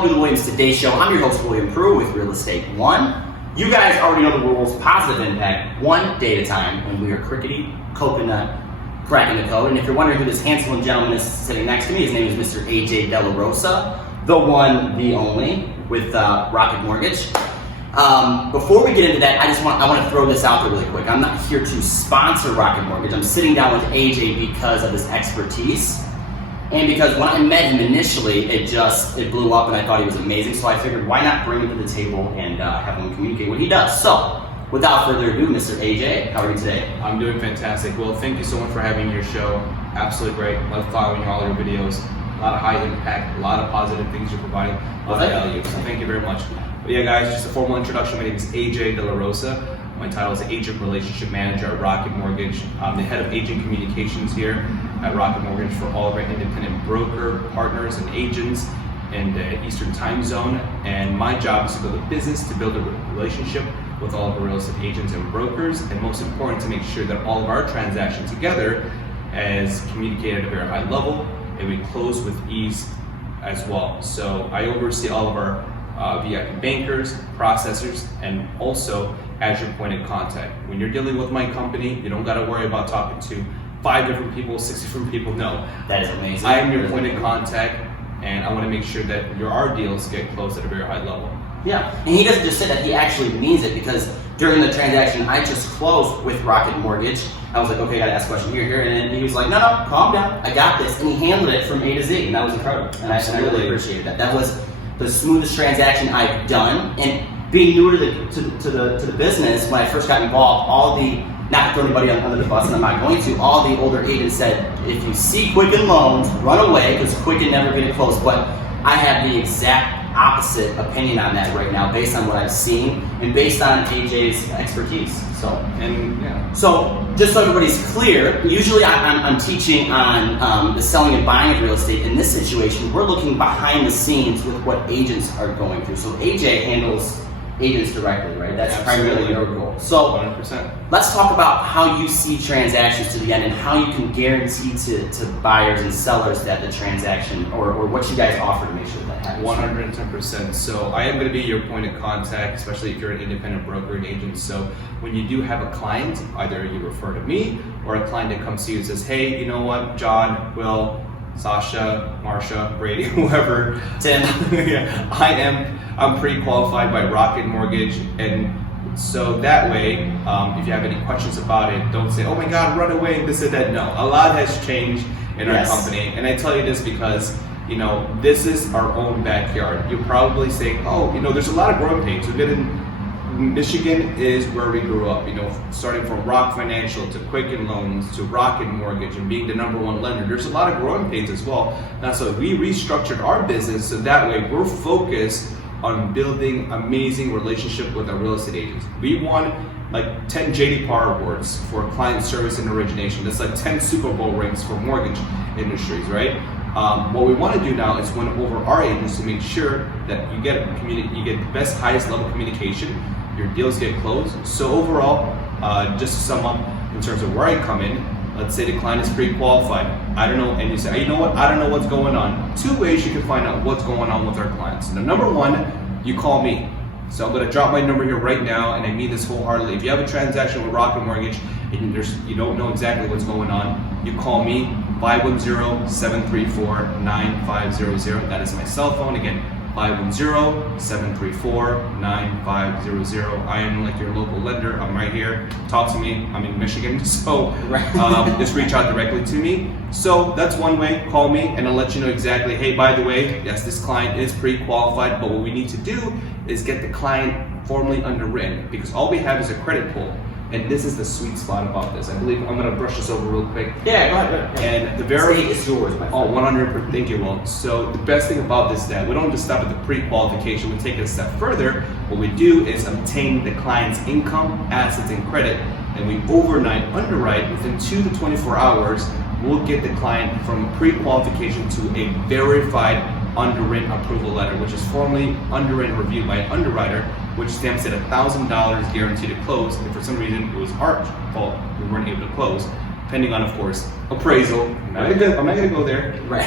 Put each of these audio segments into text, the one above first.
welcome to the Williams Today Show. I'm your host, William Prue with Real Estate One. You guys already know the rules, positive impact, one day at a time, and we are crickety, coconut, cracking the code. And if you're wondering who this handsome gentleman is sitting next to me, his name is Mr. Ajay Delarosa, the one, the only, with Rocket Mortgage. Before we get into that, I want to throw this out there really quick. I'm not here to sponsor Rocket Mortgage. I'm sitting down with AJ because of his expertise. And because when I met him initially, it blew up and I thought he was amazing. So I figured, why not bring him to the table and have him communicate what he does. So without further ado, Mr. AJ, how are you today? I'm doing fantastic. Well, thank you so much for having your show. Absolutely great. Love following all your videos. A lot of high impact, a lot of positive things you're providing, a lot of value. So thank you very much. But yeah, guys, just a formal introduction. My name is Ajay Delarosa. My title is Agent Relationship Manager at Rocket Mortgage. I'm the head of agent communications here at Rocket Mortgage for all of our independent broker partners and agents in the Eastern time zone. And my job is to build a business, to build a relationship with all of our real estate agents and brokers, and most important, to make sure that all of our transactions together is communicated at a very high level and we close with ease as well. So I oversee all of our VIP bankers, processors, and also as your point of contact. When you're dealing with my company, you don't got to worry about talking to 5 different people, 6 different people. No, that is amazing. I am your point of contact, and I want to make sure that our deals get closed at a very high level. Yeah, and he doesn't just say that, he actually means it, because during the transaction I just closed with Rocket Mortgage, I was like, okay, I gotta ask a question here, and he was like, no, calm down, I got this, and he handled it from A to Z, and that was incredible, and I really appreciated that. That was the smoothest transaction I've done, and being newer to the business, when I first got involved, not to throw anybody under the bus, and I'm not going to, all the older agents said, if you see Quicken Loans, run away, because Quicken never get it closed. But I have the exact opposite opinion on that right now, based on what I've seen, and based on AJ's expertise. So just so everybody's clear, usually I'm teaching on the selling and buying of real estate. In this situation, we're looking behind the scenes with what agents are going through. So AJ handles agents directly, right? That's primarily your goal. So 100%. Let's talk about how you see transactions to the end and how you can guarantee to buyers and sellers that the transaction, or what you guys offer to make sure that happens. 110%. So I am going to be your point of contact, especially if you're an independent broker and agent. So when you do have a client, either you refer to me or a client that comes to you and says, hey, you know what, John, Will, Sasha, Marsha, Brady, whoever, Tim, yeah, I'm pre-qualified by Rocket Mortgage, and so that way, if you have any questions about it, don't say, oh my God, run away, this and that. No, a lot has changed in our company, and I tell you this because, this is our own backyard. You'll probably say, oh, there's a lot of growing pains. We've been in Michigan is where we grew up, starting from Rock Financial to Quicken Loans to Rocket Mortgage and being the #1 lender. There's a lot of growing pains as well. Now, so we restructured our business so that way we're focused on building amazing relationship with our real estate agents. We won like 10 JD Power Awards for client service and origination. That's like 10 Super Bowl rings for mortgage industries, right? What we want to do now is win over our agents to make sure that you get the best, highest level communication. Your deals get closed. So overall, just to sum up in terms of where I come in, let's say the client is pre-qualified. I don't know, and you say, you know what, I don't know what's going on. 2 ways you can find out what's going on with our clients. The number one, you call me. So I'm gonna drop my number here right now, and I mean this wholeheartedly. If you have a transaction with Rocket Mortgage and you don't know exactly what's going on, you call me, 510-734-9500. That is my cell phone. Again, 510-734-9500. I am like your local lender. I'm right here. Talk to me. I'm in Michigan, so just reach out directly to me. So that's one way. Call me and I'll let you know exactly, hey, by the way, yes, this client is pre-qualified, but what we need to do is get the client formally underwritten, because all we have is a credit pull. And this is the sweet spot about this. I believe I'm gonna brush this over real quick. Yeah, go ahead. And the very is yours, my friend. 100%. Thank you, Will. So the best thing about this is that we don't just stop at the pre-qualification. We take it a step further. What we do is obtain the client's income, assets, and credit, and we overnight underwrite within 2 to 24 hours. We'll get the client from pre-qualification to a verified underwritten approval letter, which is formally underwritten reviewed by an underwriter, which stamps at $1,000 guaranteed to close. If for some reason it was our fault we weren't able to close, depending on, of course, appraisal. I'm not gonna go there. Right.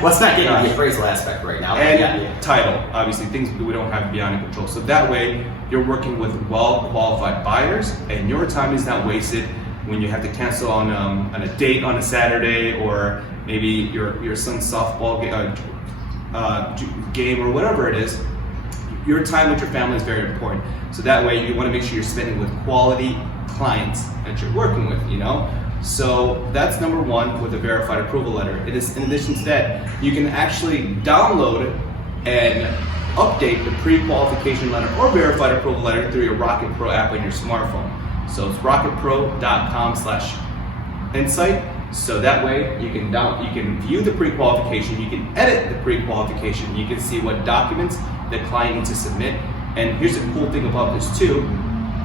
Let's not get into the appraisal aspect right now. And title, obviously, things we don't have beyond our control. So that way, you're working with well-qualified buyers, and your time is not wasted when you have to cancel on a date on a Saturday, or maybe your son's softball game or whatever it is. Your time with your family is very important. So that way, you want to make sure you're spending with quality clients that you're working with. So that's number one with a verified approval letter. It is, in addition to that, you can actually download and update the pre-qualification letter or verified approval letter through your Rocket Pro app on your smartphone. So it's rocketpro.com/insight. So that way you can view the pre-qualification, you can edit the pre-qualification, you can see what documents the client needs to submit. And here's the cool thing about this too.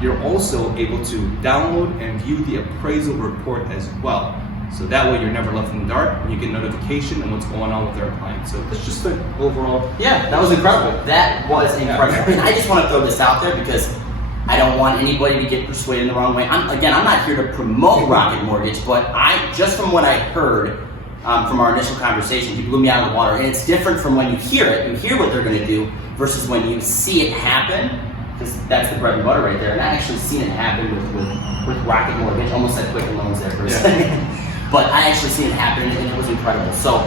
You're also able to download and view the appraisal report as well. So that way you're never left in the dark, and you get notification on what's going on with our clients. So that's just the overall. Yeah, that was incredible. That was incredible. Yeah. And I just want to throw this out there because I don't want anybody to get persuaded in the wrong way. I'm not here to promote Rocket Mortgage, but just from what I heard from our initial conversation, he blew me out of the water. And it's different from when you hear it. You hear what they're going to do versus when you see it happen. Because that's the bread and butter right there. And I actually seen it happen with Rocket Mortgage, almost like Quicken Loans there for a second. But I actually seen it happen, and it was incredible. So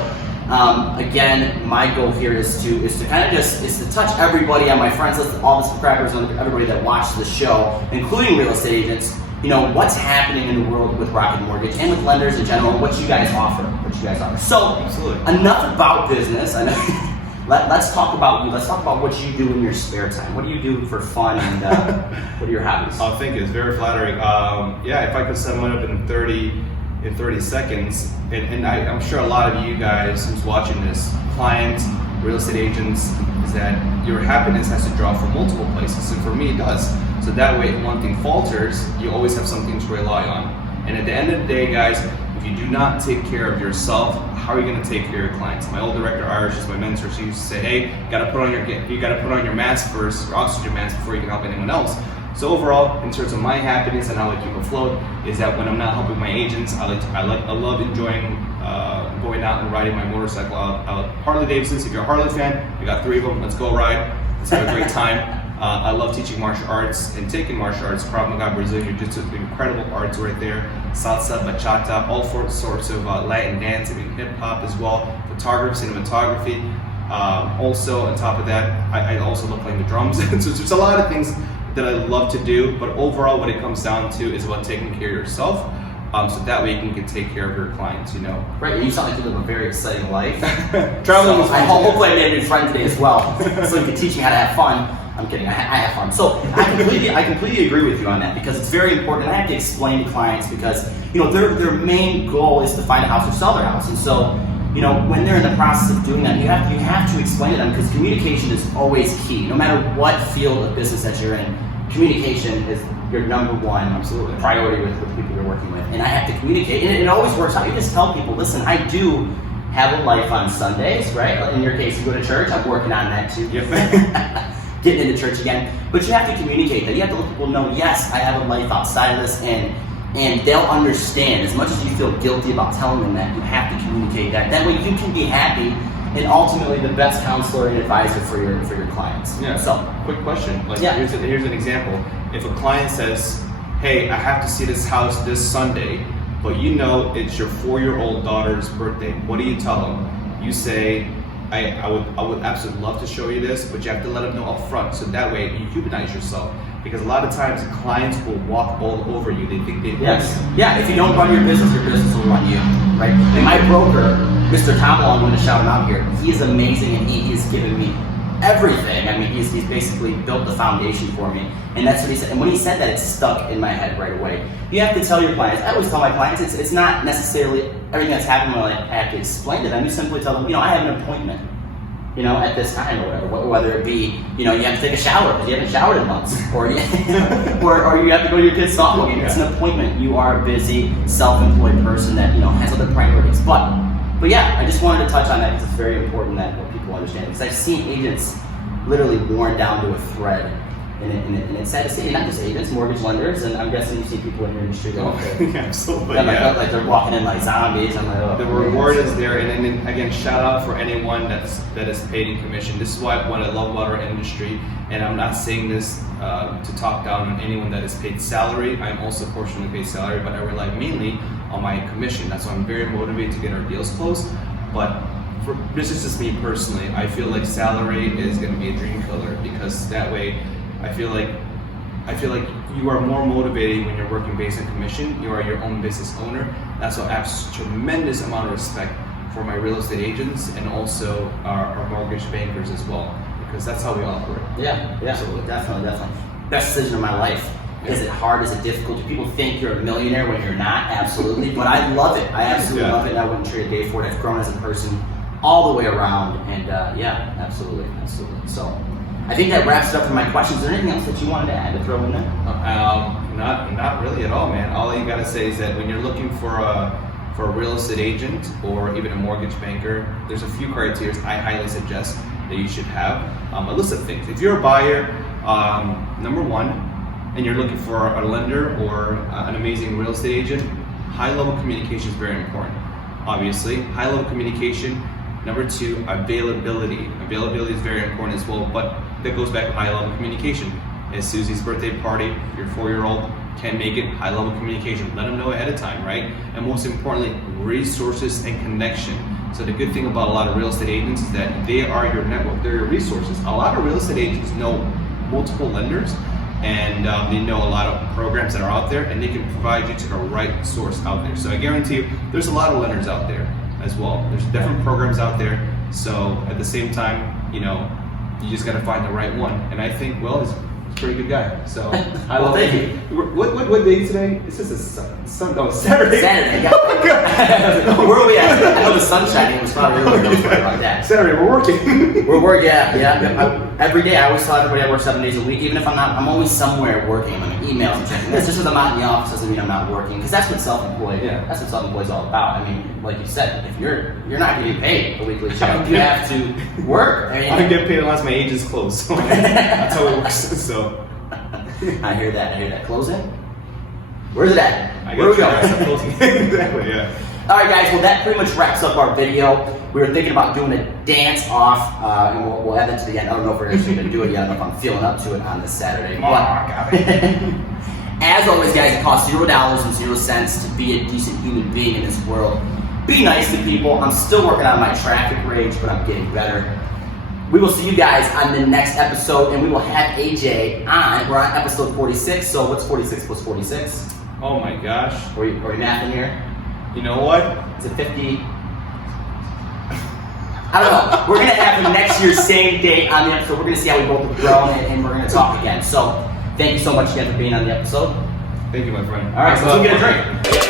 again, my goal here is to kind of just to touch everybody on my friends list, all the subscribers, and everybody that watches the show, including real estate agents. What's happening in the world with Rocket Mortgage and with lenders in general. What you guys offer. So Absolutely. Enough about business. I know. Let's talk about you. Let's talk about what you do in your spare time. What do you do for fun, and what are your hobbies? Oh, thank you. It's very flattering. If I could sum it up in 30 seconds, and I'm sure a lot of you guys who's watching this, clients, real estate agents, is that your happiness has to draw from multiple places, and for me it does. So that way, if one thing falters, you always have something to rely on. And at the end of the day, guys, if you do not take care of yourself, how are you going to take care of your clients? My old director, Irish, is my mentor. She used to say, "Hey, you got to put on your mask first, your oxygen mask, before you can help anyone else." So overall, in terms of my happiness and how I keep afloat, is that when I'm not helping my agents, I love enjoying going out and riding my motorcycle out Harley Davidsons. If you're a Harley fan, we got 3 of them. Let's go ride. Let's have a great time. I love teaching martial arts and taking martial arts. Krav Maga, Brazilian Jiu-Jitsu, incredible arts right there. Salsa, bachata, all sorts of Latin dance, hip hop as well. Photography, cinematography. Also, on top of that, I also love playing the drums. So there's a lot of things that I love to do, but overall, what it comes down to is about taking care of yourself. So that way you can take care of your clients, Right, and you sound like you live a very exciting life. Traveling is fun. Hopefully I made a new friend today as well, so you can teach me how to have fun. I'm kidding, I have fun. So I completely agree with you on that, because it's very important, and I have to explain to clients because, their main goal is to find a house or sell their house. And so, when they're in the process of doing that, you have to explain to them, because communication is always key. No matter what field of business that you're in, communication is your number one priority with the people you're working with. And I have to communicate, and it always works out. You just tell people, listen, I do have a life on Sundays, right? In your case, you go to church. I'm working on that too. Getting into church again. But you have to communicate that. You have to let people know, yes, I have a life outside of this, and they'll understand. As much as you feel guilty about telling them that, you have to communicate that. That way you can be happy and ultimately the best counselor and advisor for your clients. Yeah. So, quick question. Here's an example. If a client says, "Hey, I have to see this house this Sunday," but it's your 4-year-old daughter's birthday, what do you tell them? You say, I would absolutely love to show you this, but you have to let them know up front, so that way you humanize yourself. Because a lot of times clients will walk all over you. They think they own you. Yeah, if you don't run your business will run you, right? And my broker, Mr. Tomo, I'm going to shout him out here. He is amazing, and he's given me everything. I mean, he's basically built the foundation for me. And that's what he said. And when he said that, it stuck in my head right away. You have to tell your clients. I always tell my clients, it's not necessarily everything that's happening when I have to explain to them. You simply tell them, I have an appointment, at this time or whatever. Whether it be, you have to take a shower because you haven't showered in months, or you have to go to your kid's softball game. It's an appointment. You are a busy, self-employed person that has other priorities. But yeah, I just wanted to touch on that because it's very important that people understand. Because I've seen agents literally worn down to a thread And it's sad to see, not just agents, mortgage lenders, and I'm guessing you see people in your industry go, Absolutely, like they're walking in like zombies. I'm like, oh, the reward is there, and then again, shout out for anyone that is paid in commission. This is what I love about our industry, and I'm not saying this to talk down on anyone that is paid salary. I'm also fortunately paid salary, but I rely mainly on my commission. That's why I'm very motivated to get our deals closed. But this is just me personally. I feel like salary is going to be a dream killer, because that way, I feel like you are more motivated when you're working based on commission. You are your own business owner. That's why I have tremendous amount of respect for my real estate agents and also our mortgage bankers as well, because that's how we operate. Yeah, absolutely, definitely. Best decision of my life. Is it hard? Is it difficult? Do people think you're a millionaire when you're not? Absolutely, but I love it. I absolutely love it, and I wouldn't trade a day for it. I've grown as a person all the way around, and absolutely. So I think that wraps it up for my questions. Is there anything else that you wanted to add to throw in there? Not really at all, man. All you gotta say is that when you're looking for a real estate agent or even a mortgage banker, there's a few criteria I highly suggest that you should have. A list of things. If you're a buyer, number one, and you're looking for a lender or an amazing real estate agent, high-level communication is very important. Obviously, high-level communication. Number two, availability. Availability is very important as well, but that goes back to high-level communication. It's Susie's birthday party, your 4-year-old can't make it, high-level communication. Let them know ahead of time, right? And most importantly, resources and connection. So the good thing about a lot of real estate agents is that they are your network, they're your resources. A lot of real estate agents know multiple lenders, and they know a lot of programs that are out there, and they can provide you to the right source out there. So I guarantee you, there's a lot of lenders out there as well. There's different programs out there. So at the same time, you just got to find the right one. And I think, well, he's a pretty good guy. So well, thank you. What day today? It's just Saturday. Saturday. Where are we at? I know the sun's shining. It was probably earlier. Don't worry about that. Saturday, we're working. We're working. Yeah. Every day, I always tell everybody I work 7 days a week. Even if I'm not, I'm always somewhere working. I'm in emails and checking. That's just because I'm not in the office doesn't mean I'm not working. Because that's what self-employed. Yeah. That's what self-employed is all about. I mean, like you said, if you're not getting paid a weekly check, you have to work. I don't get paid unless my agent's closed. So that's how it works. So I hear that. Closing? Where's it at? Where are we going? Closing. Exactly. Yeah. All right, guys. Well, that pretty much wraps up our video. We were thinking about doing a dance off, and we'll add that to the end. I don't know if we're actually going to do it yet. I don't know if I'm feeling up to it on this Saturday. As always, guys, it costs $0 and 0 cents to be a decent human being in this world. Be nice to people. I'm still working on my traffic rage, but I'm getting better. We will see you guys on the next episode, and we will have Ajay on. We're on episode 46. So what's 46 plus 46? Oh my gosh. Are we mathing here? You know what? Is it 50? I don't know. We're going to have next year's same date on the episode. We're going to see how we both have grown, and we're going to talk again. So thank you so much again for being on the episode. Thank you, my friend. All right, so let's get a drink.